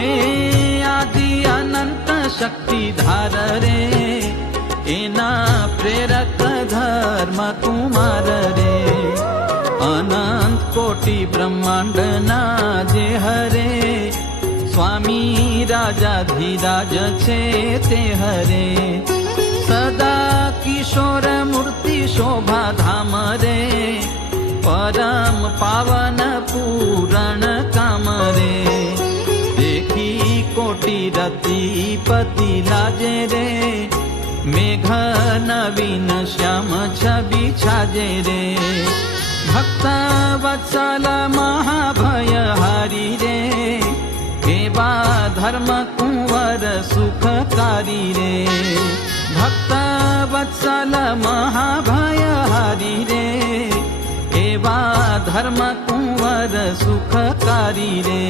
એ આદિ અનંત શક્તિધાર રે, એના પ્રેરક ધર્મ કુમાર રે, અનંત કોટી બ્રહ્માંડના જે હરે, સ્વામી રાજાધિરાજ છે તે હરે, સદા કિશોર મૂર્તિ શોભા ધામ રે, પરમ પાવન પૂરણ કામ રે, દેખી કોટી રતિપતિ લાજે રે, મેઘ નવીન શ્યામ છબી છાજે રે, ભક્ત વત્સલ મહાભય હારી રે, એવા ધર્મ કુંવર સુખકારી રે, ભક્ત વત્સલ મહાભય હારી રે, એવા ધર્મ કુંવર સુખકારી રે।